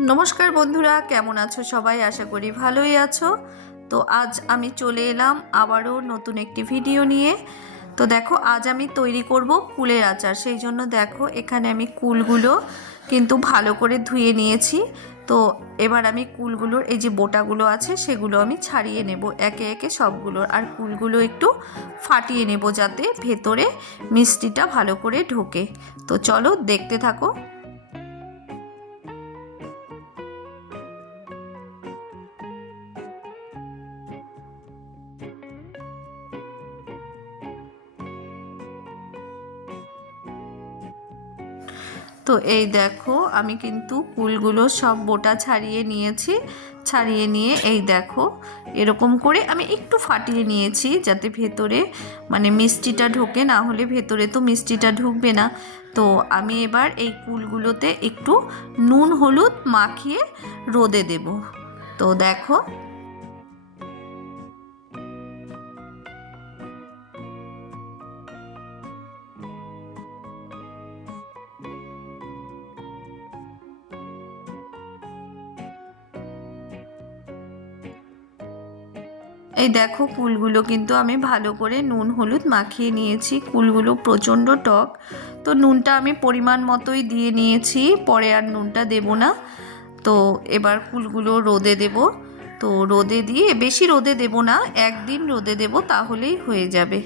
নমস্কার বন্ধুরা, কেমন আছো সবাই? আশা করি ভালোই আছো। তো আজ আমি চলে এলাম আবারও নতুন একটি ভিডিও নিয়ে। তো দেখো, আজ আমি তৈরি করব কুলের আচার। সেই জন্য দেখো, এখানে আমি কুলগুলো কিন্তু ভালো করে ধুয়ে নিয়েছি। তো এবার আমি কুলগুলোর এই যে বোটাগুলো আছে, সেগুলো আমি ছাড়িয়ে নেব একে একে সবগুলোর আর কুলগুলো একটু ফাটিয়ে নেব যাতে ভেতরে মিষ্টিটা ভালো করে ঢোকে। তো চলো দেখতে থাকো। তো এই দেখো, আমি কিন্তু কুলগুলো সব বোটা ছাড়িয়ে নিয়েছি, ছাড়িয়ে নিয়ে এই দেখো, এরকম করে আমি একটু ফাটিয়ে নিয়েছি যাতে ভেতরে মানে মিষ্টিটা ঢোকে, না হলে ভেতরে তো মিষ্টিটা ঢুকবে না। তো আমি এবার এই কুলগুলোতে একটু নুন, হলুদ মাখিয়ে রোদে দেব। তো দেখো এই দেখো কুলগুলো কিন্তু আমি ভালো করে নুন, হলুদ মাখিয়ে নিয়েছি। কুলগুলো প্রচণ্ড টক। তো নুনটা আমি পরিমাণ মতোই দিয়ে নিয়েছি। পরে আর নুনটা দেব না। তো এবার কুলগুলো রোদে দেব। তো রোদে দিয়ে, বেশি রোদে দেব না, একদিন রোদে দেব তাহলেই হয়ে যাবে।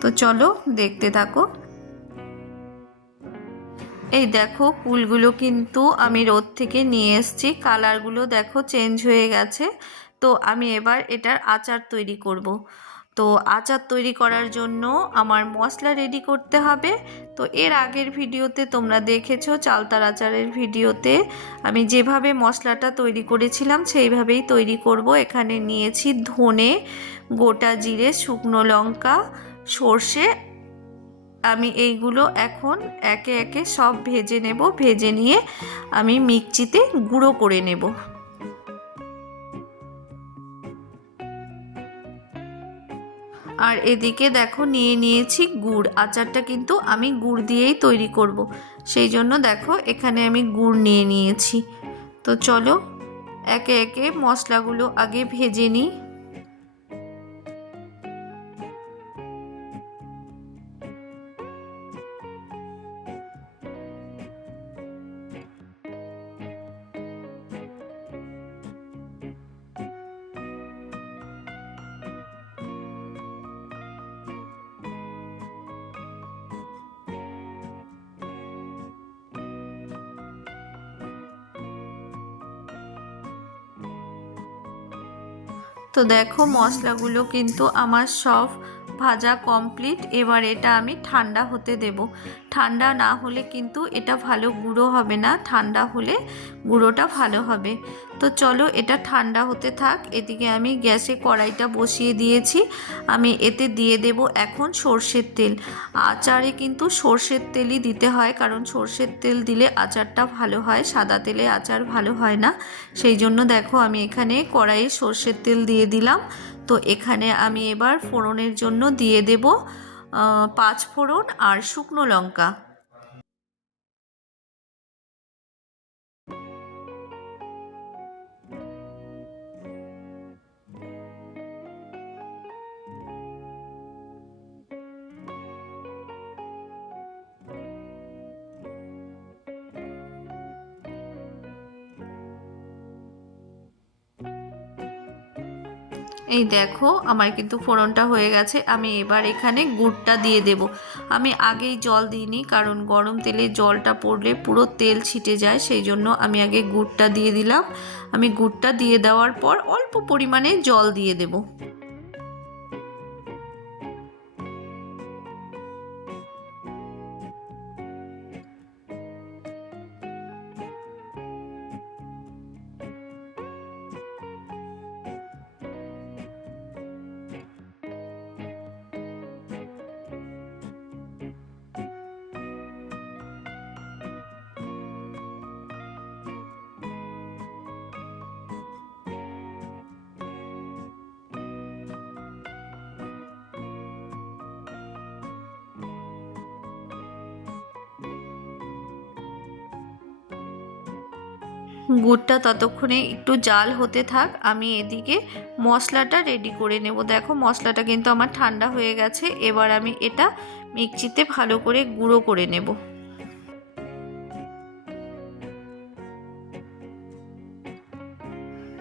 তো চলো দেখতে থাকো। এই দেখো কুলগুলো কিন্তু আমি রোদ থেকে নিয়ে এসছি। কালারগুলো দেখো চেঞ্জ হয়ে গেছে। তো আমি এবার এটার আচার তৈরি করব। তো আচার তৈরি করার জন্য আমার মশলা রেডি করতে হবে। তো এর আগের ভিডিওতে তোমরা দেখেছ চালতার আচারের ভিডিওতে। আমি যেভাবে মশলাটা তৈরি করেছিলাম সেইভাবেই তৈরি করব। এখানে নিয়েছি ধনে, গোটা জিরে, শুকনো লঙ্কা, সর্ষে। আমি এইগুলো এখন একে একে সব ভেজে নেব। ভেজে নিয়ে আমি মিক্সিতে গুঁড়ো করে নেব। আর এদিকে দেখো নিয়ে নিয়েছি গুড়। আচারটা কিন্তু আমি গুড় দিয়েই তৈরি করব। সেই জন্য দেখো এখানে আমি গুড় নিয়ে নিয়েছি। তো চলো একে একে মশলাগুলো আগে ভেজে নিই। তো দেখো মশলাগুলো কিন্তু আমার সব ভাজা কমপ্লিট এবার এটা আমি ঠান্ডা হতে দেব। ঠান্ডা না হলে কিন্তু এটা ভালো গুঁড়ো হবে না, ঠান্ডা হলে গুঁড়োটা ভালো হবে। তো চলো এটা ঠান্ডা হতে থাক, এদিকে আমি গ্যাসে কড়াইটা বসিয়ে দিয়েছি। আমি এতে দিয়ে দেব এখন সর্ষের তেল। আচারে কিন্তু সর্ষের তেলই দিতে হয়, কারণ সর্ষের তেল দিলে আচারটা ভালো হয়, সাদা তেলে আচার ভালো হয় না। সেই জন্য দেখো আমি এখানে কড়াইয়ে সর্ষের তেল দিয়ে দিলাম। তো এখানে আমি এবার ফোড়নের জন্য দিয়ে দেব পাঁচ ফোড়ন আর শুকনো লঙ্কা। এই দেখো, আমার কিন্তু ফোড়নটা হয়ে গেছে। আমি এবার এখানে গুড়টা দিয়ে দেব। আমি আগেই জল দিইনি, কারণ গরম তেলে জলটা পড়লে পুরো তেল ছিটে যায়, সেই জন্য আমি আগে গুড়টা দিয়ে দিলাম। আমি গুড়টা দিয়ে দেওয়ার পর অল্প পরিমাণে জল দিয়ে দেবো। গুড়টা ততক্ষণে একটু জাল হতে থাক, আমি এদিকে মশলাটা রেডি করে নেব। দেখো, মশলাটা কিন্তু আমার ঠান্ডা হয়ে গেছে, এবার আমি এটা মিক্সিতে ভালো করে গুঁড়ো করে নেব।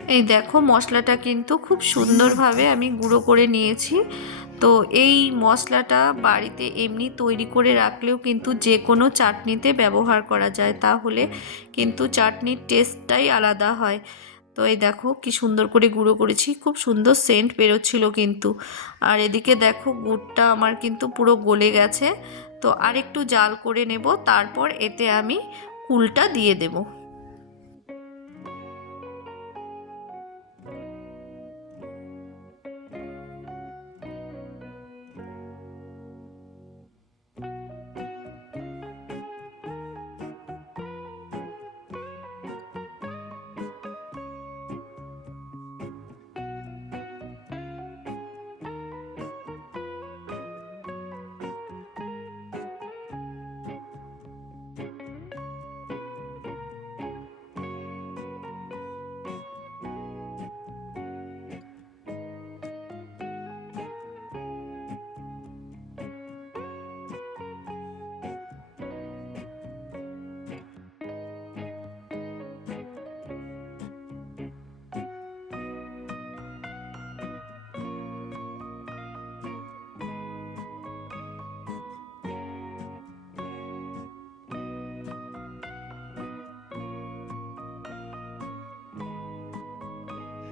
এই দেখো, মশলাটা কিন্তু খুব সুন্দরভাবে আমি গুঁড়ো করে নিয়েছি। তো এই মশলাটা বাড়িতে এমনি তৈরি করে রাখলেও কিন্তু যে কোনো চাটনিতে ব্যবহার করা যায়। তাহলে কিন্তু চাটনির টেস্টটাই আলাদা হয়। তো এই দেখো কি সুন্দর করে গুঁড়ো করেছি, খুব সুন্দর সেন্ট বেরোচ্ছিল কিন্তু। আর এদিকে দেখো গুড়টা আমার কিন্তু পুরো গলে গেছে। তো আরেকটু জাল করে নেব, তারপর এতে আমি কুলটা দিয়ে দেবো।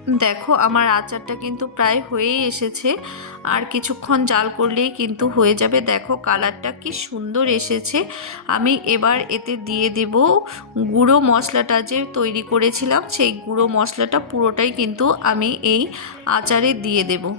দেখো, আমার আচারটা কিন্তু প্রায় হয়েই এসেছে। আর কিছুক্ষণ জাল করলেই কিন্তু হয়ে যাবে। দেখো, কালারটা কি সুন্দর এসেছে। আমি এবার এতে দিয়ে দেব গুঁড়ো মশলাটা যে তৈরি করেছিলাম, সেই গুঁড়ো মশলাটা পুরোটাই কিন্তু আমি এই আচারে দিয়ে দেবো।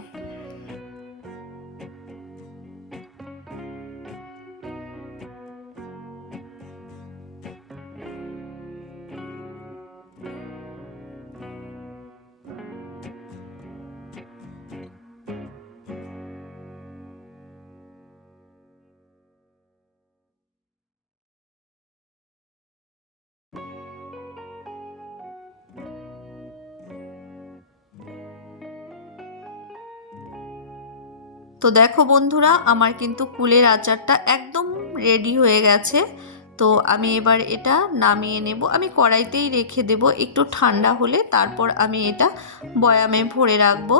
তো দেখো বন্ধুরা, আমার কিন্তু কুলের আচারটা একদম রেডি হয়ে গেছে। তো আমি এবার এটা নামিয়ে নেব। আমি কড়াইতেই রেখে দেব একটু ঠান্ডা হলে, তারপর আমি এটা বয়ামে ভরে রাখব।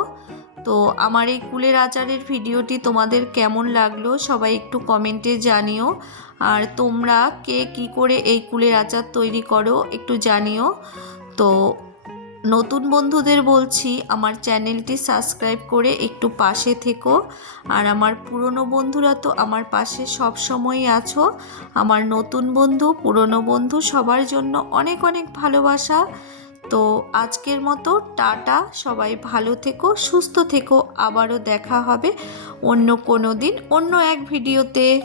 তো আমার এই কুলের আচারের ভিডিওটি তোমাদের কেমন লাগল সবাই একটু কমেন্টে জানিও। আর তোমরা কে কি করে এই কুলের আচার তৈরি করো একটু জানিও। তো নতুন বন্ধুদের বলছি, আমার চ্যানেলটি সাবস্ক্রাইব করে একটু পাশে থেকো। আর আমার পুরনো বন্ধুরা তো আমার পাশে সব সময়ই আছো। আমার নতুন বন্ধু, পুরনো বন্ধু সবার জন্য অনেক অনেক ভালোবাসা। তো আজকের মতো টাটা, সবাই ভালো থেকো, সুস্থ থেকো। আবারও দেখা হবে অন্য কোনো দিন, অন্য এক ভিডিওতে।